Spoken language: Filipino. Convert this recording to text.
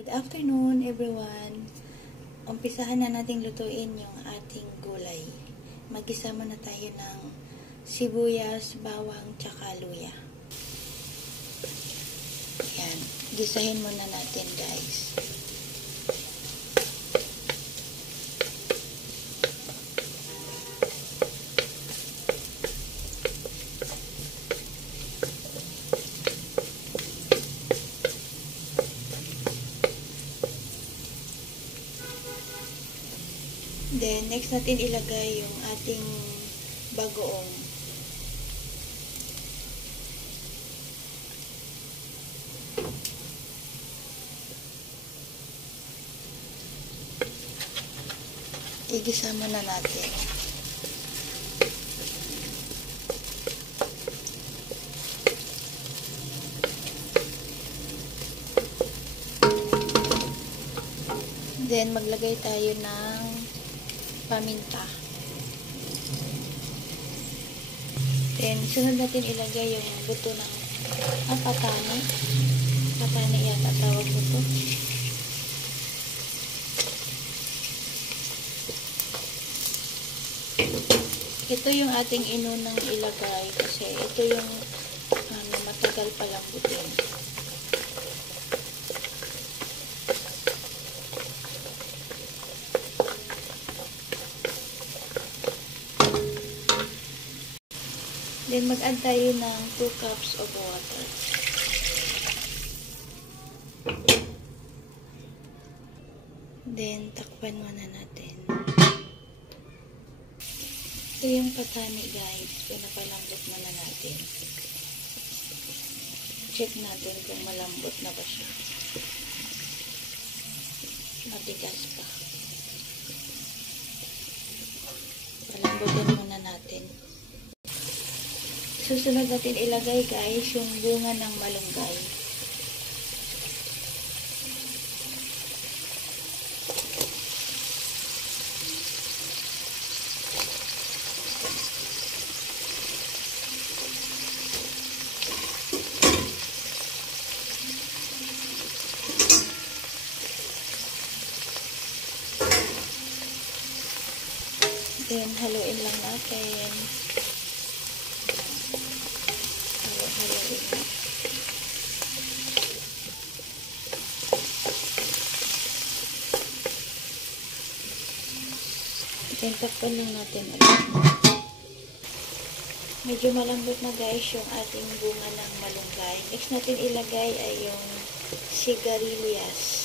Good afternoon everyone. Umpisahan na nating lutuin yung ating gulay. Mag-isa muna tayo ng sibuyas, bawang, tsaka luya. Yan. Gisahin muna natin guys. Then, next natin ilagay yung ating bagoong. Igisa muna natin. Then, maglagay tayo ng paminta. Then, sunod natin ilagay yung buto ng patani. Patani yata tawag buto. Ito yung ating inunang ilagay kasi ito yung matagal palambutin. Then, mag-add tayo ng 2 cups of water. Then, takpan muna natin. Ito yung patani guys. Pinapalambot muna natin. Check natin kung malambot na ba siya. Matigas pa. Palambutin muna natin. Susunod natin ilagay guys yung bunga ng malunggay. Then haluin lang natin. Then, takpan lang natin ulit. Medyo malambot na guys yung ating bunga ng malunggay. Next natin ilagay ay yung sigarilyas.